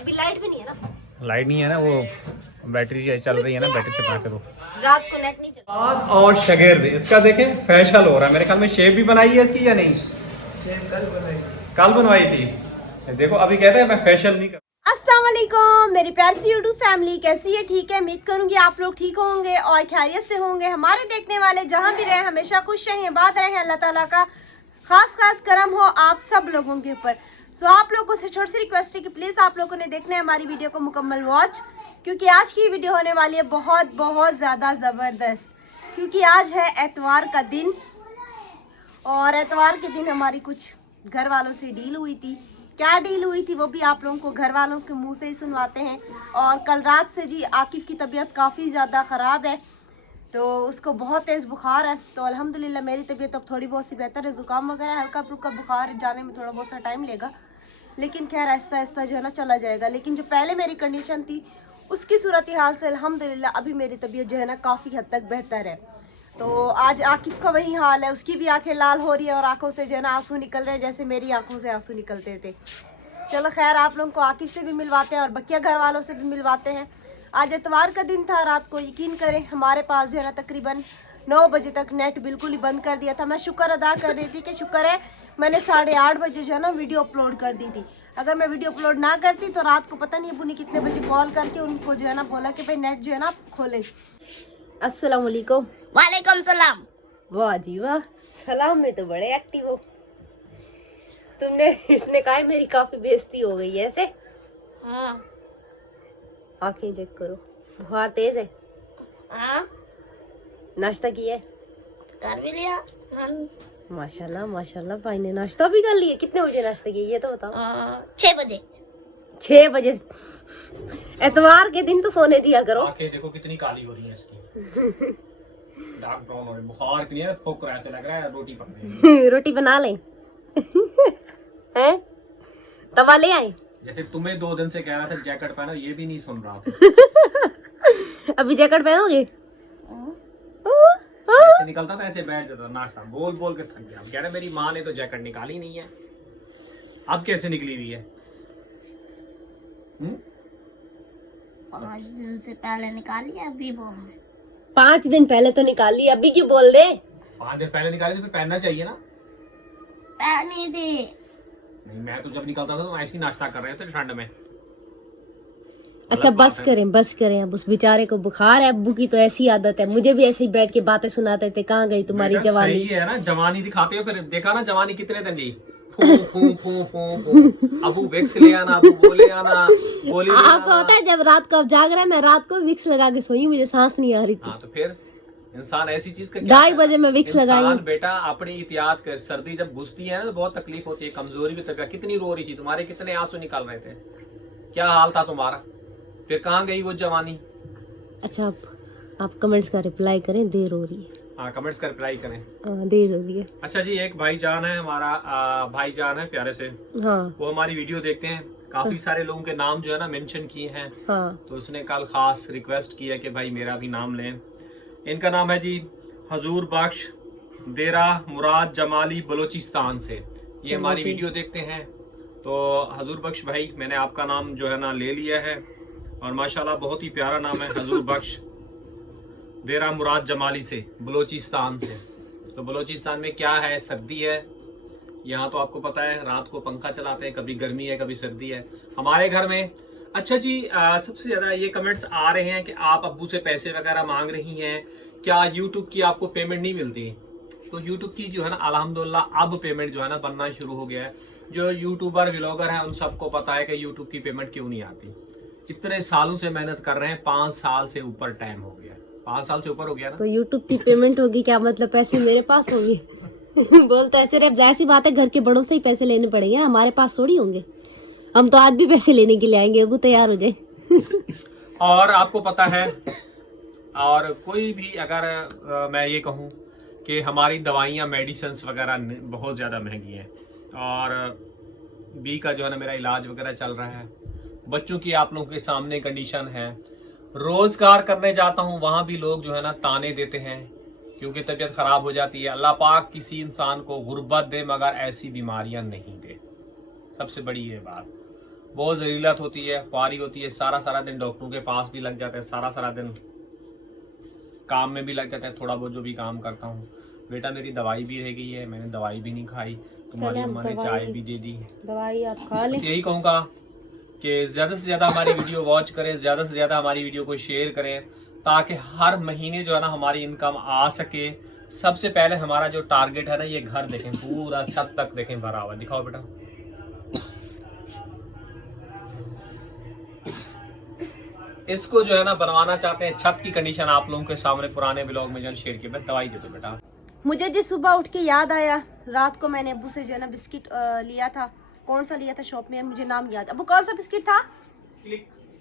अभी लाइट भी नहीं है ना। लाइट नहीं है ना, वो बैटरी चल रही है ना, बैटरी से बना के दो। रात को नेट नहीं चलता। और शगेर इसका देखें फैशल हो रहा है, मेरे ख्याल में शेप भी बनाई है इसकी या नहीं? शेप कल बनवाई थी। देखो अभी कहता है मैं फैशल नहीं कर। अस्सलाम वालेकुम मेरी प्यार सी यूट्यूब फैमिली, कैसी है? ठीक है, उम्मीद करूंगी आप लोग ठीक होंगे और खैरियत से होंगे। हमारे देखने वाले जहां भी रहे हमेशा खुश रहें, आबाद रहें। अल्लाह ताला का खास करम हो आप सब लोगों के ऊपर। सो आप लोगों से छोटी सी रिक्वेस्ट है कि प्लीज़ आप लोगों ने देखना है हमारी वीडियो को मुकम्मल वॉच, क्योंकि आज की वीडियो होने वाली है बहुत ज़्यादा ज़बरदस्त। क्योंकि आज है एतवार का दिन और एतवार के दिन हमारी कुछ घर वालों से डील हुई थी। क्या डील हुई थी वो भी आप लोगों को घर वालों के मुंह से ही सुनवाते हैं। और कल रात से जी आकिफ की तबीयत काफ़ी ज़्यादा ख़राब है, तो उसको बहुत तेज़ बुखार है। तो अल्हम्दुलिल्लाह मेरी तबीयत अब थोड़ी बहुत सी बेहतर है। ज़ुकाम वगैरह हल्का फुल्का बुखार जाने में थोड़ा बहुत सा टाइम लेगा, लेकिन खैर आहिस्ता आहिस्ता जो है ना चला जाएगा। लेकिन जो पहले मेरी कंडीशन थी उसकी सूरत हाल से अल्हम्दुलिल्लाह अभी मेरी तबीयत जो है ना काफ़ी हद तक बेहतर है। तो आज आकिफ का वही हाल है, उसकी भी आंखें लाल हो रही है और आंखों से जो है ना आंसू निकल रहे हैं, जैसे मेरी आंखों से आंसू निकलते थे। चलो खैर आप लोगों को आकिफ से भी मिलवाते हैं और बकिया घर वालों से भी मिलवाते हैं। आज एतवार का दिन था, रात को यकीन करें हमारे पास जो है ना तकरीबन 9 बजे तक नेट बिल्कुल ही बंद कर दिया था। मैं शुक्र अदा कर रही थी कि शुक्र है मैंने 8:30 बजे जो है ना वीडियो अपलोड कर दी थी। अगर मैं वीडियो अपलोड ना करती तो रात को पता नहीं अबू ने कितने बजे कॉल करके उनको जो है ना बोला कि भाई नेट जो है ना खोले। अस्सलाम वालेकुम। वालेकुम सलाम। वाह जी वाह, सलाम में तो बड़े एक्टिव हो तुमने। इसने कहा मेरी काफी बेइज्जती हो गई है ऐसे। हाँ आंखें चेक करो, बुखार तेज है। हाँ नाश्ता किया है? कर भी लिया। माशाल्लाह माशाल्लाह, भाई ने नाश्ता भी कर लिया। कितने बजे नाश्ता किया ये तो बताओ? 6 बजे। 6 बजे? एतवार के दिन तो सोने दिया करो। आंखें देखो कितनी काली हो रही है इसकी। डार्क ब्राउन हो रही है, बुखार इतनी है, फूक रहा है, ऐसा लग रहा है रोटी पक रही है। रोटी बना लें हैं? तवा ले आए? जैसे तुम्हें 2 दिन से कह रहा था जैकेट पहनो, ये भी नहीं सुन रहा था। अभी जैकेट पहनोगे? ऐसे निकलता था, ऐसे बैठ जाता था, नाश्ता बोल बोल के थक गया। कह रहा मेरी माँ ने तो जैकेट निकाली नहीं है, अब कैसे निकली हुई है? 5 दिन से पहले निकाली है, अभी बोल रहे। 5 दिन पहले तो निकाली, अभी क्यों बोल रहे? 5 दिन पहले निकाली तो फिर पहनना चाहिए ना। पहनी थी। नहीं, मैं तो जब निकलता था तो ऐसे ही नाश्ता कर रहे थे ठंड में। अच्छा बस करें अब उस बेचारे को बुखार है। अब्बू की तो ऐसी आदत है, मुझे भी ऐसे ही बैठ के बातें सुनाते थे, कहाँ गई तुम्हारी जवानी? सही है ना, जवानी दिखाते हो, फिर देखा ना जवानी कितने दिन गई। फू फू फू फू फू। अबू विक्स ले आना, अबू वो ले आना, गोली ले आना। आपको होता है जब रात को अब जाग रहा है, मैं रात को विक्स लगा के सोई, मुझे सांस नहीं आ रही थी। हाँ तो फिर इंसान ऐसी चीज का 2:30 बजे मैं विक्स लगाई। बेटा अपनी एहतियात कर, सर्दी जब घुसती है ना तो बहुत तकलीफ होती है, कमजोरी भी। तबीयत कितनी रो रही थी, तुम्हारे कितने आंसू निकल रहे थे, क्या हाल था तुम्हारा? फिर कहाँ गई वो जवानी? अच्छा आप कमेंट्स का रिप्लाई करें, देर हो रही है। हाँ कमेंट्स का रिप्लाई करें। देर हो रही है। अच्छा जी, एक भाईजान है हमारा, भाईजान है प्यारे से, हाँ वो हमारी वीडियो देखते हैं। काफी सारे लोगों के नाम जो है ना मेंशन किए हैं, हाँ तो उसने कल खास रिक्वेस्ट की है कि भाई मेरा भी नाम लें। इनका नाम है जी हजूर बख्श, देरा मुराद जमाली, बलोचिस्तान से। ये हमारी वीडियो देखते हैं। तो हजूर बख्श भाई, मैंने आपका नाम जो है ना ले लिया है और माशाल्लाह बहुत ही प्यारा नाम है, हजूर बख्श, देरा मुराद जमाली से, बलोचिस्तान से। तो बलोचिस्तान में क्या है, सर्दी है यहाँ, तो आपको पता है रात को पंखा चलाते हैं, कभी गर्मी है कभी सर्दी है हमारे घर में। अच्छा जी, सबसे ज़्यादा ये कमेंट्स आ रहे हैं कि आप अब्बू से पैसे वगैरह मांग रही हैं, क्या यूट्यूब की आपको पेमेंट नहीं मिलती? तो यूट्यूब की जो है ना अल्हम्दुलिल्लाह अब पेमेंट जो है ना बनना शुरू हो गया है। जो यूट्यूबर व्लॉगर हैं उन सबको पता है कि यूट्यूब की पेमेंट क्यों नहीं आती। कितने सालों से मेहनत कर रहे हैं, 5 साल से ऊपर टाइम हो गया, 5 साल से ऊपर हो गया ना। तो यूट्यूब की पेमेंट होगी, क्या मतलब पैसे मेरे पास होंगे? बोलते ऐसे रे, जाहिर सी बात है घर के बड़ों से ही पैसे लेने पड़ेंगे ना, हमारे पास थोड़ी होंगे। हम तो आज भी पैसे लेने के लिए आएंगे, वो तैयार हो जाए। और आपको पता है, और कोई भी अगर मैं ये कहूँ कि हमारी दवाइयाँ मेडिसिन्स वगैरह बहुत ज़्यादा महंगी हैं, और बी का जो है ना मेरा इलाज वगैरह चल रहा है। बच्चों की आप लोगों के सामने कंडीशन है, रोज़गार करने जाता हूँ वहाँ भी लोग जो है ना ताने देते हैं क्योंकि तबीयत ख़राब हो जाती है। अल्लाह पाक किसी इंसान को गुर्बत दे मगर ऐसी बीमारियाँ नहीं दे, सबसे बड़ी ये बात। बहुत ज़रूरत होती है, ख्वारी होती है, सारा सारा दिन डॉक्टरों के पास भी लग जाता है, सारा सारा दिन काम में भी लग जाता है, थोड़ा बहुत जो भी काम करता हूँ। बेटा मेरी दवाई भी रह गई है, मैंने दवाई भी नहीं खाई, तुम्हारी अम्मा ने चाय भी दे दी। दवाई आप खा लें। बस यही कहूँगा कि ज़्यादा से ज़्यादा हमारी वीडियो वॉच करें, ज़्यादा से ज़्यादा हमारी वीडियो को शेयर करें, ताकि हर महीने जो है ना हमारी इनकम आ सके। सबसे पहले हमारा जो टारगेट है ना, ये घर देखें, पूरा छत तक देखें भरा हुआ। दिखाओ बेटा, इसको जो है ना बनवाना चाहते हैं। छत की कंडीशन आप लोगों के सामने पुराने ब्लॉग में जो शेयर किया। दवाई दे दो बेटा। मुझे जी सुबह उठ के याद आया, रात को मैंने अब्बू से जो है ना बिस्किट लिया था। कौन सा लिया था शॉप में, मुझे नाम याद। अब्बू कौन सा बिस्किट था?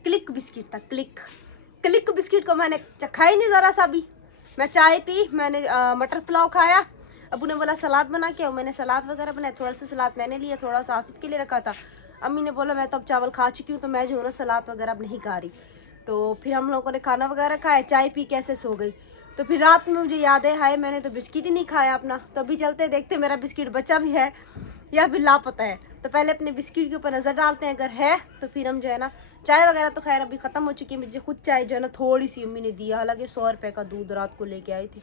क्लिक बिस्किट था। क्लिक बिस्किट को मैंने चखा ही नहीं ज़रा सा भी। मैं चाय पी, मैंने मटर पुलाव खाया। अब्बू ने बोला सलाद बना के, मैंने सलाद वगैरह बनाया। थोड़ा सा सलाद मैंने लिया, थोड़ा सा आसिफ के लिए रखा था। अम्मी ने बोला मैं तो अब चावल खा चुकी हूँ, तो मैं जो है ना सलाद वगैरह अब नहीं खा रही। तो फिर हम लोगों ने खाना वगैरह खाया, चाय पी कैसे सो गई। तो फिर रात में मुझे याद है, हाय मैंने तो बिस्किट ही नहीं खाया अपना। तो अभी चलते देखते मेरा बिस्किट बचा भी है या फिर लापता है। तो पहले अपने बिस्किट के ऊपर नज़र डालते हैं, अगर है तो फिर हम जो है ना चाय वगैरह तो खैर अभी ख़त्म हो चुकी है। मुझे खुद चाय जो है ना थोड़ी सी अम्मी ने दिया, हालांकि 100 रुपये का दूध रात को लेके आई थी।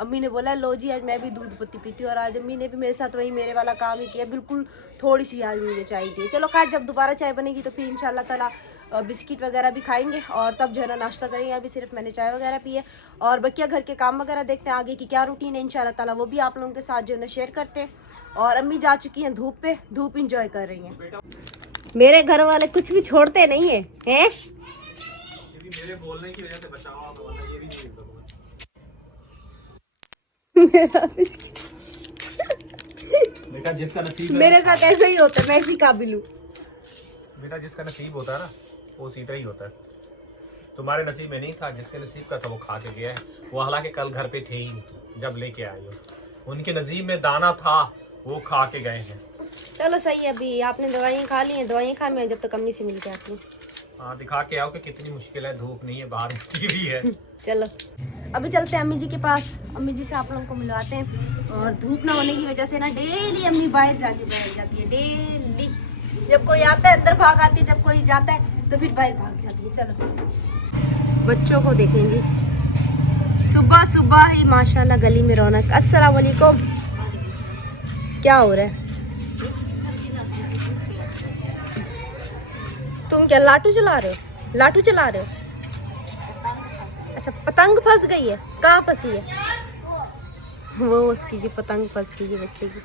अम्मी ने बोला लो जी आज मैं भी दूध पत्ती पीती हूँ, और आज अम्मी ने भी मेरे साथ वही मेरे वाला काम ही किया, बिल्कुल थोड़ी सी आज मुझे चाय दी। चलो खैर जब दोबारा चाय बनेगी तो फिर इंशाल्लाह ताला बिस्किट वगैरह भी खाएंगे और तब जो है ना नाश्ता करेंगे। अभी सिर्फ मैंने चाय वगैरह पी है और बकिया घर के काम वगैरह देखते हैं आगे की क्या रूटीन है इंशाल्लाह ताला, वो भी आप लोगों के साथ जो है ना शेयर करते हैं। और अम्मी जा चुकी हैं धूप पे, धूप इंजॉय कर रही हैं। मेरे घर वाले कुछ भी छोड़ते नहीं है, हैं? मेरे बोलने की वजह से बचाओ आप, वरना ये भी नहीं करूंगा। बेटा जिसका नसीब है मेरे साथ ऐसे ही होता है, मैं इसी काबिल हूँ। बेटा जिसका नसीब होता है ना वो सीधा ही होता है। तुम्हारे नसीब में नहीं था, जिसके नसीब का था वो खा के गया है। वो हालांकि कल घर पे थे ही जब लेके आए हो, उनके नसीब में दाना था, वो खा के गए हैं। चलो सही है, अभी आपने दवाइयाँ खा ली हैं, दवाइयाँ खा मैं जब तक अम्मी से मिल के आती हूँ। हाँ दिखा के आओ कि कितनी मुश्किल है, धूप नहीं है बाहर, टीवी है। चलो अभी चलते हैं अम्मी जी के पास, अम्मी जी से आप लोगों को मिलवाते हैं। और धूप ना होने की वजह से ना डेली अम्मी बाहर जाके बैठ जाती है, डेली। जब कोई आता है अंदर भाग आती है, जब कोई जाता है तो फिर बाहर भाग जाती है। चलो बच्चों को देखेंगे, सुबह सुबह ही माशाल्लाह गली में रौनक। अस्सलाम वालेकुम। क्या हो रहा है? तुम क्या लाटू चला रहे हो? लाटू चला रहे हो? अच्छा पतंग फंस गई है, कहाँ फंसी है? वो उसकी जी पतंग फंस गई है बच्चे की।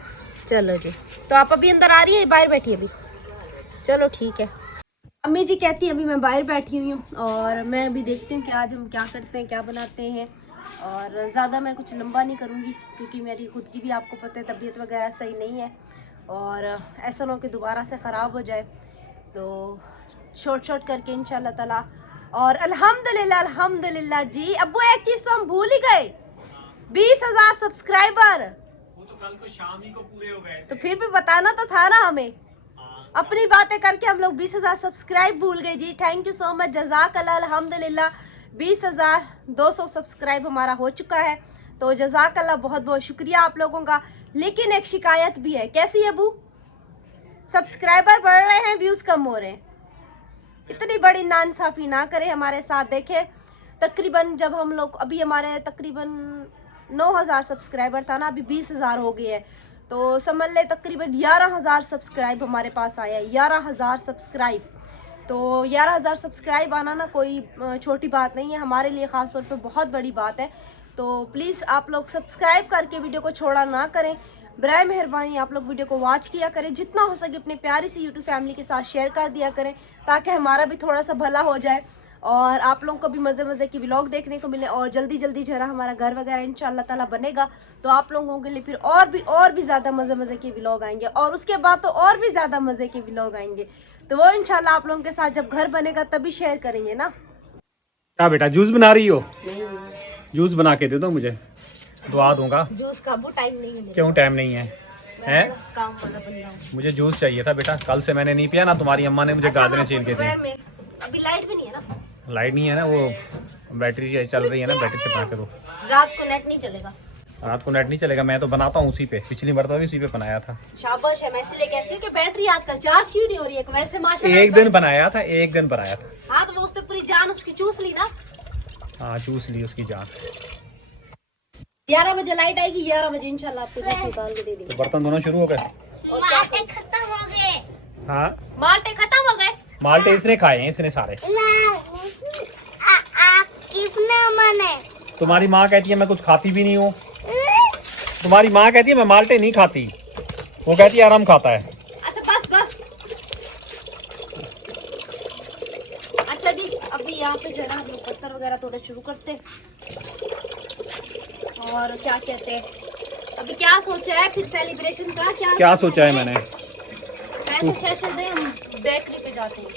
चलो जी, तो आप अभी अंदर आ रही है, बाहर बैठी है अभी? चलो ठीक है। अम्मी जी कहती है अभी मैं बाहर बैठी हुई हूँ और मैं अभी देखती हूँ कि आज हम क्या करते हैं, क्या बनाते हैं। और ज़्यादा मैं कुछ लंबा नहीं करूँगी क्योंकि मेरी खुद की भी आपको पता है तबीयत वगैरह सही नहीं है, और ऐसा ना हो कि दोबारा से ख़राब हो जाए। तो शॉर्ट करके इंशाल्लाह ताला। और अल्हम्दुलिल्लाह जी। अब्बू एक चीज़ तो हम भूल ही गए, 20,000 सब्सक्राइबर। वो तो कल को शाम ही को पूरे हो गए। तो फिर भी बताना तो था ना हमें। अपनी बातें करके हम लोग 20,000 सब्सक्राइब भूल गए जी। थैंक यू सो मच, जज़ाकल्लाह। अल्हम्दुलिल्लाह 20,200 सब्सक्राइब हमारा हो चुका है, तो जज़ाकल्लाह, बहुत बहुत शुक्रिया आप लोगों का। लेकिन एक शिकायत भी है। कैसी है अबू? सब्सक्राइबर बढ़ रहे हैं, व्यूज़ कम हो रहे हैं। इतनी बड़ी नाइंसाफ़ी ना करें हमारे साथ। देखें तकरीबन जब हम लोग, अभी हमारे तकरीबन 9,000 सब्सक्राइबर था ना, अभी 20,000 हो गए हैं। तो समझ ले तकरीबन 11,000 सब्सक्राइब हमारे पास आया है। 11,000 सब्सक्राइब, तो 11,000 सब्सक्राइब आना ना कोई छोटी बात नहीं है, हमारे लिए ख़ास तौर पे बहुत बड़ी बात है। तो प्लीज़ आप लोग सब्सक्राइब करके वीडियो को छोड़ा ना करें, बराए मेहरबानी आप लोग वीडियो को वॉच किया करें। जितना हो सके अपने प्यारी सी यूट्यूब फैमिली के साथ शेयर कर दिया करें, ताकि हमारा भी थोड़ा सा भला हो जाए और आप लोगों को भी मज़े मज़े की व्लॉग देखने को मिले। और जल्दी जल्दी जो है ना हमारा घर वगैरह इंशाल्लाह ताला बनेगा, तो आप लोगों के लिए फिर और भी ज़्यादा मज़े के व्लॉग आएंगे, और उसके बाद तो और भी ज़्यादा मज़े के व्लॉग आएंगे। तो वो इंशाल्लाह आप लोगों के साथ जब घर बनेगा तभी शेयर करेंगे ना। क्या बेटा जूस बना रही हो? जूस बना के दे दो मुझे, दुआ दूंगा। जूस का वो टाइम नहीं है मेरे, क्यों टाइम नहीं है? हैं? काम वाला बंदा हूं। मुझे जूस चाहिए था बेटा, कल से मैंने नहीं पिया ना, तुम्हारी अम्मा ने मुझे अच्छा, गाजरें हाँ, छील के दी। दोपहर में अभी लाइट भी नहीं है ना। लाइट नहीं है ना, वो बैटरी चल रही है ना, बैटरी से बना के दो। रात को नेट नहीं चलेगा। रात को नेट नहीं चलेगा, मैं तो बनाता हूँ उसी पे, पिछली मरतबा भी उसी पे बनाया था। शाबाश है, मैं इसलिए कहती हूँ कि बैटरी आजकल चार्ज क्यों नहीं हो रही है। वैसे माशाल्लाह एक दिन बनाया था, एक दिन बनाया था। हाँ तो वो उसने पूरी जान उसकी चूस ली ना। हाँ चूस ली उसकी जान। 11 बजे लाइट आएगी, 11 बजे इंशाल्लाह आपको गैस निकाल के दे देंगे। तो बर्तन धोना शुरू हो गए? और क्या खत्म हो गए। हाँ माल्टे खत्म हो गए। माल्टे इसने खाए हैं, इसने सारे। किसने मने? तुम्हारी माँ कहती है मैं कुछ खाती भी नहीं हूँ। तुम्हारी माँ कहती है मैं माल्टे नहीं खाती, वो कहती है आराम खाता है। अच्छा बस बस। अच्छा जी, अभी यहाँ पे जो है ना हम लोग पत्थर वगैरह तोड़ना शुरू करते हैं। और क्या कहते हैं, अभी क्या सोचा है फिर सेलिब्रेशन का? क्या सोचा है मैंने? पैसे शैसे दे, हम बेकरी पे जाते हैं।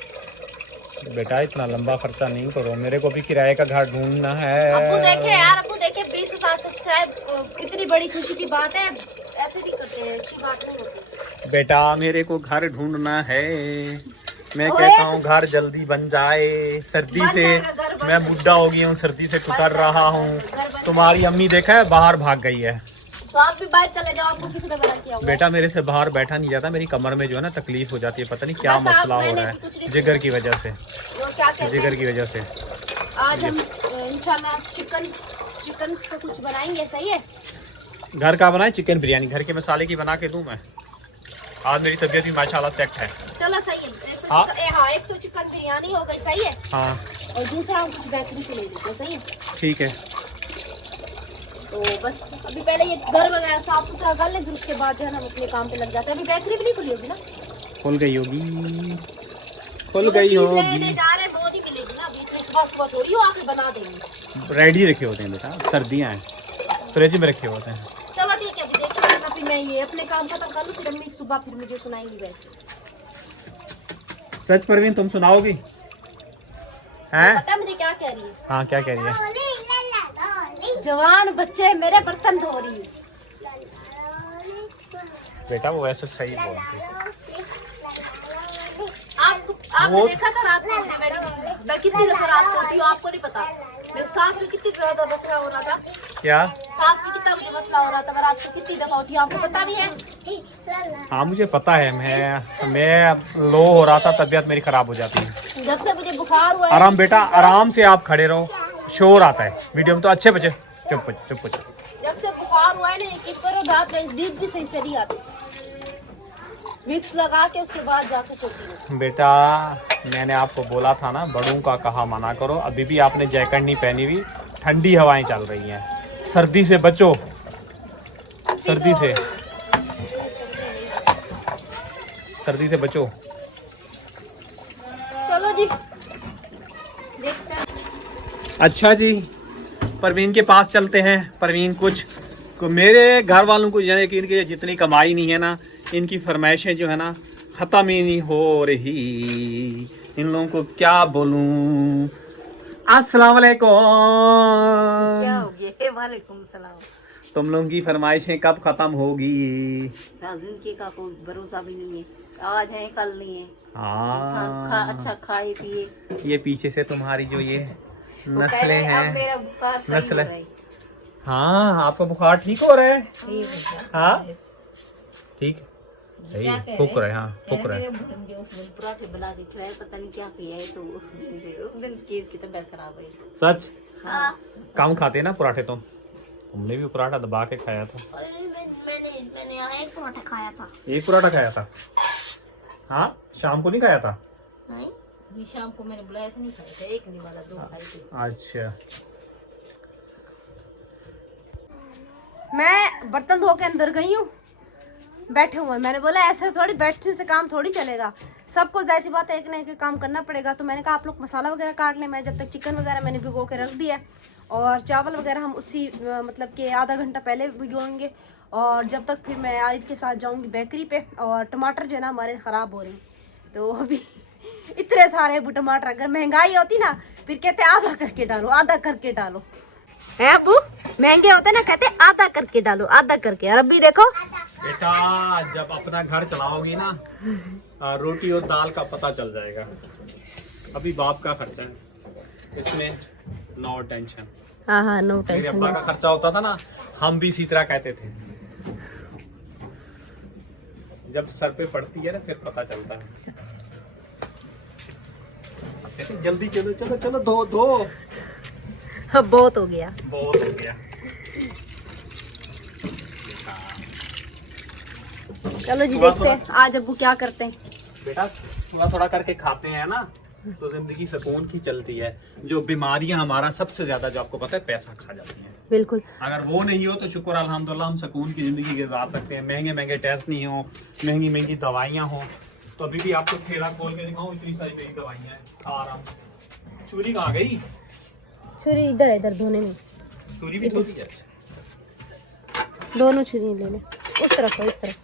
बेटा इतना लंबा खर्चा नहीं करो, मेरे को भी किराए का घर ढूंढना है। अब्बू देखे यार, अब्बू देखे 20,000 सब्सक्राइब कितनी बड़ी खुशी की बात है। ऐसे नहीं करते हैं, अच्छी बात नहीं होती। बेटा मेरे को घर ढूंढना है, मैं कहता हूँ घर जल्दी बन जाए। सर्दी से मैं बुढ़ा हो गया हूँ, सर्दी से ठुकर रहा हूँ। तुम्हारी अम्मी देखा है बाहर भाग गई है। तो आप भी बाहर चले जाओ, आपको किसी ने मना किया होगा? बेटा मेरे से बाहर बैठा नहीं जाता, मेरी कमर में जो है ना तकलीफ हो जाती है, पता नहीं क्या मसला हो रहा है, जिगर की वजह से। और क्या कहते जिगर हैं, की वजह से। आज हम इंशाल्लाह चिकन से कुछ बनाएंगे। सही है, घर का बनाए चिकन बिरयानी, घर के मसाले की बना के दूं मैं। आज मेरी तबीयत भी माशाल्लाह सेट है। चलो सही है। एक तो हाँ। हाँ, एक तो चिकन बिरयानी हो गई। सही है। हाँ और दूसरा हम कुछ बेकरी से ले लेते हैं। सही है। ठीक है। तो बस अभी पहले ये घर वगैरह साफ सुथरा कर ले, फिर उसके बाद जो है ना हम अपने काम पे लग जाते हैं। अभी बेकरी भी नहीं खुली होगी ना? खुल गई होगी, खुल मतलब गई चीज़ होगी। लेने जा रहे हैं, वो नहीं मिलेगी ना अभी। इतनी सुबह सुबह थोड़ी हो आके बना देंगे। रेडी रखे होते हैं बेटा, सर्दियाँ हैं, फ्रिज में रखे होते हैं। चलो ठीक है, अभी देखते हैं। अभी मैं ये अपने काम खत्म कर लूँ, फिर अम्मी सुबह फिर मुझे सुनाएंगी बैठ। सच परवीन तुम सुनाओगी? हैं? पता है मुझे क्या कह रही है? हाँ क्या कह रही है? जवान बच्चे मेरे बर्तन धो रही है। बेटा वो ऐसे सही बोलती है। आपने देखा था रात को मैं कितनी दफा रात को होती हूँ, आपको नहीं पता। मेरे सास में कितनी ज्यादा मसला हो रहा था। क्या? सास में कितना मुझे मसला हो रहा था, मैं रात को कितनी दफा होती हूँ, आपको पता भी है? हाँ मुझे पता है, मैं लो हो रहा था, तबीयत मेरी खराब हो जाती है। जब से मुझे बुखार हुआ है। आराम बेटा, आराम से आप खड़े रहो, शोर आता है वीडियो में तो। अच्छे बच्चे चुप चुप। जब से बुखार हुआ है ना, एक करो रात में नींद भी सही से नहीं आती। विक्स लगा के उसके बाद जाके सोती हूँ। बेटा मैंने आपको बोला था ना, बड़ों का कहा मना करो। अभी भी आपने जैकेट नहीं पहनी हुई, ठंडी हवाएं चल रही हैं, सर्दी से बचो, सर्दी से बचो। चलो जी देखते हैं। अच्छा जी, परवीन के पास चलते हैं। परवीन कुछ मेरे घर वालों को यानी कि इनकी जितनी कमाई नहीं है ना, इनकी फरमाइशें जो है ना ख़त्म ही नहीं हो रही। इन लोगों को क्या बोलूं। अस्सलाम वालेकुम। क्या हो गया? वालेकुम सलाम। तुम लोगों की फरमाइशें कब ख़त्म होगी? जिंदगी का कोई भरोसा भी नहीं है, आज है कल नहीं है। इंसान हाँ अच्छा खाए पिए। ये पीछे से तुम्हारी जो ये वो कह नस्लें रहे, अब हैं, मेरा बुखार सही हो नस्लें। रहा है। हाँ आपका बुखार ठीक हो रहा है? ठीक है। हाँ ठीक सही, क्या कह फूक रहे? रहे, हाँ फूक रहे। मेरे जो उस दिन पराठे बना के खिलाए, पता नहीं क्या किया है, तो उस दिन की इसकी तबीयत खराब है। सच? हाँ। कम खाते हैं ना पराठे तुमने भी पराठा दबा के खाया था। मैंने एक पराठा खाया था। एक पराठा खाया था? हाँ शाम को नहीं खाया था? नहीं जी, शाम को मैंने बुलाया था, नहीं खाया था, एक नहीं वाला 2 खाई थी। अच्छा मैं बर्तन धो के अंदर गई हूँ, बैठे हुए हैं। मैंने बोला ऐसे थोड़ी बैठने से काम थोड़ी चलेगा, सबको जाहिर सी बात है एक ना एक काम करना पड़ेगा। तो मैंने कहा आप लोग मसाला वगैरह काट लें, मैं जब तक चिकन वगैरह मैंने भिगो के रख दिया है, और चावल वगैरह हम उसी मतलब कि आधा घंटा पहले भिगोएंगे। और जब तक फिर मैं आरिफ के साथ जाऊँगी बेकरी पे। और टमाटर जो है ना हमारे ख़राब हो रहे हैं, तो अभी इतने सारे टमाटर, अगर महंगाई होती ना फिर कहते आधा करके डालो, आधा करके डालो। है अबू, महंगे होते ना कहते आधा करके डालो, आधा करके। और अभी देखो बेटा, जब अपना घर चलाओगी ना, रोटी और दाल का पता चल जाएगा। अभी बाप का खर्चा है, इसमें नो टेंशन। हाँ हाँ, नो मेरे टेंशन। अब्बा का खर्चा होता था ना, हम भी इसी तरह कहते थे। जब सर पे पड़ती है ना फिर पता चलता है। ऐसे जल्दी चलो चलो चलो, धो धो। अब बहुत हो गया, बहुत हो गया। चलो जी थोड़ा देखते हैं आज अब्बू क्या करते हैं। बेटा थोड़ा थोड़ा करके खाते हैं ना तो जिंदगी सुकून की चलती है। जो बीमारियां हमारा सबसे ज्यादा, जो आपको पता है, पैसा खा जाती हैं। बिल्कुल। अगर वो नहीं हो तो शुक्र अल्हम्दुलिल्लाह हम सुकून की जिंदगी गुजार सकते हैं। महंगे महंगे टेस्ट नहीं हो, महंगी महंगी दवाइयाँ हो। तो अभी भी आपको ठेला खोल के दिखाऊं, इतनी सारी महंगी दवाइयाँ हैं, खा रहा हूँ। चूरी कहाँ गई? छुरी इधर है, इधर धोने में। चूरी भी धोती है? दोनों छुरी ले ले, उस तरफ हो, इस तरफ।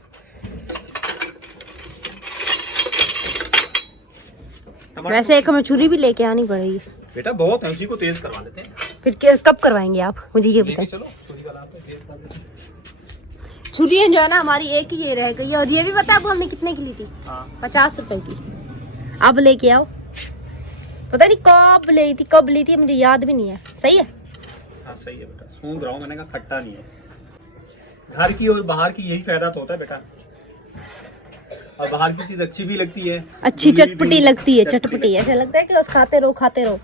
वैसे एक हमें छुरी भी लेके आनी पड़ेगी बेटा, बहुत है, उसी को तेज करवा लेते हैं। फिर कब करवाएंगे आप, मुझे ये बताएं। चलो छुरी बनाते हैं, तेज कर देते हैं। छुरी जो है ना हमारी एक ही ये रह गई, और ये भी पता है अब हमने कितने की ली थी? हाँ। 50 रुपए की। अब लेके आओ, पता नहीं कब ली थी मुझे याद भी नहीं है। सही है? हाँ सही है बेटा, सूंघ रहा हूँ, मैंने कहा खट्टा नहीं है। घर की और बाहर की यही फायदा तो होता है बेटा। और बाहर की चीज अच्छी भी लगती है, अच्छी चटपटी लगती है, चटपटी ऐसा लगता है कि बस खाते रहो।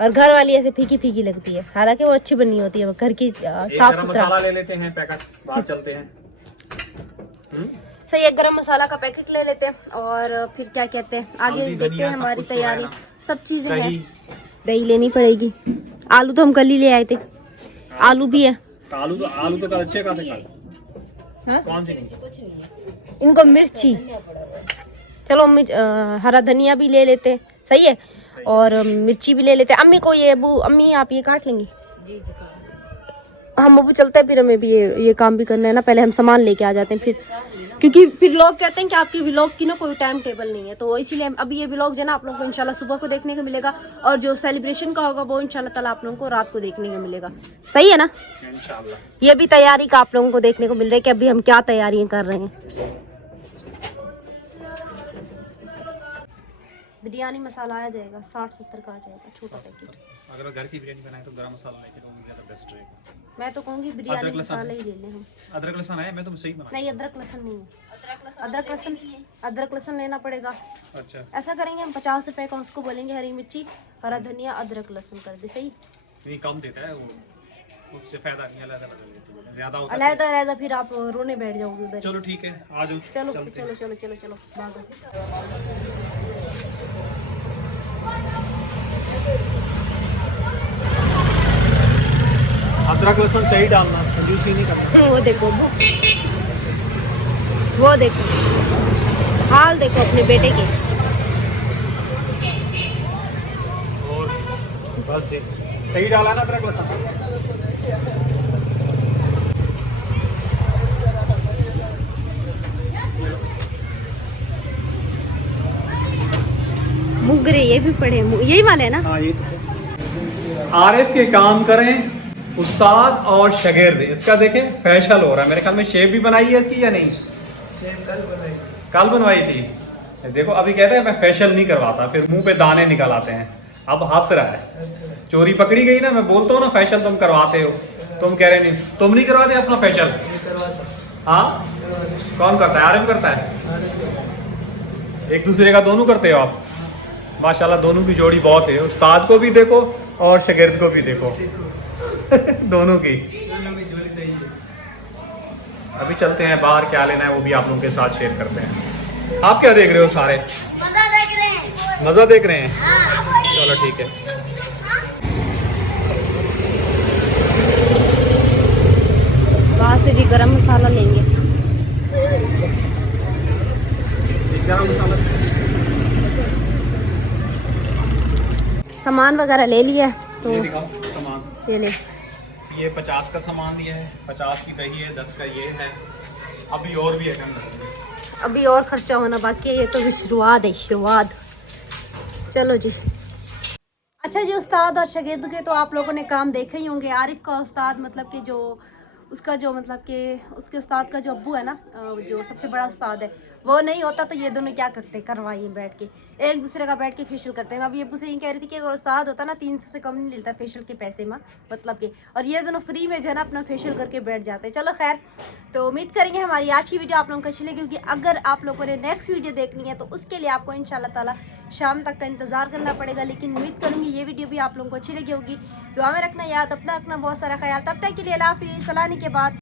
और घर वाली ऐसे फीकी फीकी लगती है, हालांकि वो अच्छी बनी होती है, वो घर की साफ गरम सुथरा। मसाला ले लेते हैं पैकेट, बाहर चलते हैं। सही है, गरम मसाला का पैकेट ले लेते हैं। और फिर क्या कहते हैं, आगे हल्दी, देखते धनिया, हैं सब हमारी कुछ तो है तैयारी। ना। सब चीजें हैं। दही, दही लेनी पड़ेगी। आलू तो हम कल ही ले आए थे, आलू भी है। आलू तो अच्छे खाते हैं। हाँ? कौन सी? इनको मिर्ची, चलो हरा धनिया भी ले लेते हैं। सही है, और मिर्ची भी ले लेते हैं। अम्मी को ये, अम्मी आप ये काट लेंगी? जी जी। हम अबू चलते हैं, फिर हमें भी ये काम भी करना है ना। पहले हम सामान लेके आ जाते हैं, फिर क्योंकि फिर लोग कहते हैं कि आपके व्लॉग की ना कोई टाइम टेबल नहीं है, तो इसीलिए अभी ये व्लॉग जो है ना आप लोगों को इंशाल्लाह सुबह को देखने को मिलेगा, और जो सेलिब्रेशन का होगा वो इंशाल्लाह ताला आप लोगों को रात को देखने को मिलेगा। सही है ना? इंशाल्लाह। ये भी तैयारी का आप लोगों को देखने को मिल रहा है कि अभी हम क्या तैयारियां कर रहे हैं। बिरयानी मसाला आ जाएगा 60-70 का आ जाएगा, छोटा पैकेट। अगर घर की बिरयानी बनाए तो गरम मसाला लेके तो ज्यादा बेस्ट रहेगा। मैं तो कहूँगी बिरयानी मसाला ही ले लें हम। अदरक लहसुन है, मैं तो सही बना। नहीं, अदरक लहसुन नहीं है। अदरक लहसुन लेना पड़ेगा। अच्छा, ऐसा करेंगे हम 50 रुपए का उसको बोलेंगे हरी मिर्ची, हरा धनिया, अदरक लहसुन कर दे। सही? नहीं कम देता है वो, उससे फायदा नहीं, अलग ज्यादा होता है। अलग फिर आप रोने बैठ जाओगे उधर। चलो ठीक है, आ जाओ। चलो चलो चलो चलो चलो भागो। अदरक लहसुन सही डालना, कंजूसी नहीं करना। वो देखो हाल देखो अपने बेटे के। और बस जी, सही डाला ना अदरक लहसुन। मुगरे ये भी पड़े, यही वाले है ना? हाँ ये तो। आरिफ के काम करें उस्ताद और शागिर्द। इसका देखें फैशल हो रहा है, मेरे ख्याल में शेप भी बनाई है इसकी या नहीं? शेप कल बनवाई थी। देखो अभी कहते हैं मैं फैशल नहीं करवाता, फिर मुंह पे दाने निकल आते हैं। अब हंस रहा है, चोरी पकड़ी गई ना। मैं बोलता हूँ ना फैशल तुम करवाते हो, तुम कह रहे नहीं, तुम नहीं करवाते अपना फैशल? हाँ, कौन करता है? आरिफ करता है। एक दूसरे का दोनों करते हो आप? माशाल्लाह दोनों की जोड़ी बहुत है। उस्ताद को भी देखो और शागिर्द को भी देखो। दोनों की अभी चलते हैं बाहर, क्या लेना है वो भी आप लोगों के साथ शेयर करते हैं। आप क्या देख रहे हो? सारे मजा देख रहे हैं। चलो ठीक है। वहाँ से भी गरम मसाला लेंगे। गरम मसाला सामान वगैरह ले लिया तो ये दिखाओ सामान। ये ले। ये 50 का सामान दिया है, 50 की दही है, 10 का ये है। अभी और भी है, अभी और खर्चा होना बाकी है, ये तो शुरुआत है, शुरुआत। चलो जी। अच्छा जी, उस्ताद और शागिर्द के तो आप लोगों ने काम देखे ही होंगे। आरिफ का उस्ताद मतलब कि जो उसका जो मतलब कि उसके उस्ताद का जो अब्बू है ना, जो सबसे बड़ा उस्ताद है, वो नहीं होता तो ये दोनों क्या करते, करवाइए बैठ के, एक दूसरे का बैठ के फेशियल करते हैं। अभी अबू से ये कह रही थी कि अगर उस्ताद होता ना 300 से कम नहीं लेता फेशियल के पैसे में, मतलब के, और ये दोनों फ्री में जो है ना अपना फेशियल करके बैठ जाते। चलो खैर, तो उम्मीद करेंगे हमारी आज की वीडियो आप लोगों को अच्छी लगी, क्योंकि अगर आप लोगों ने नेक्स्ट वीडियो देखनी है तो उसके लिए आपको इंशाल्लाह ताला शाम तक का इंतज़ार करना पड़ेगा। लेकिन उम्मीद करूँगी ये वीडियो भी आप लोगों को अच्छी लगी होगी। दुआ में रखना याद, अपना रखना बहुत सारा ख्याल। तब तक के लिए अल्लाह हाफ़िज़। सलानी के बाद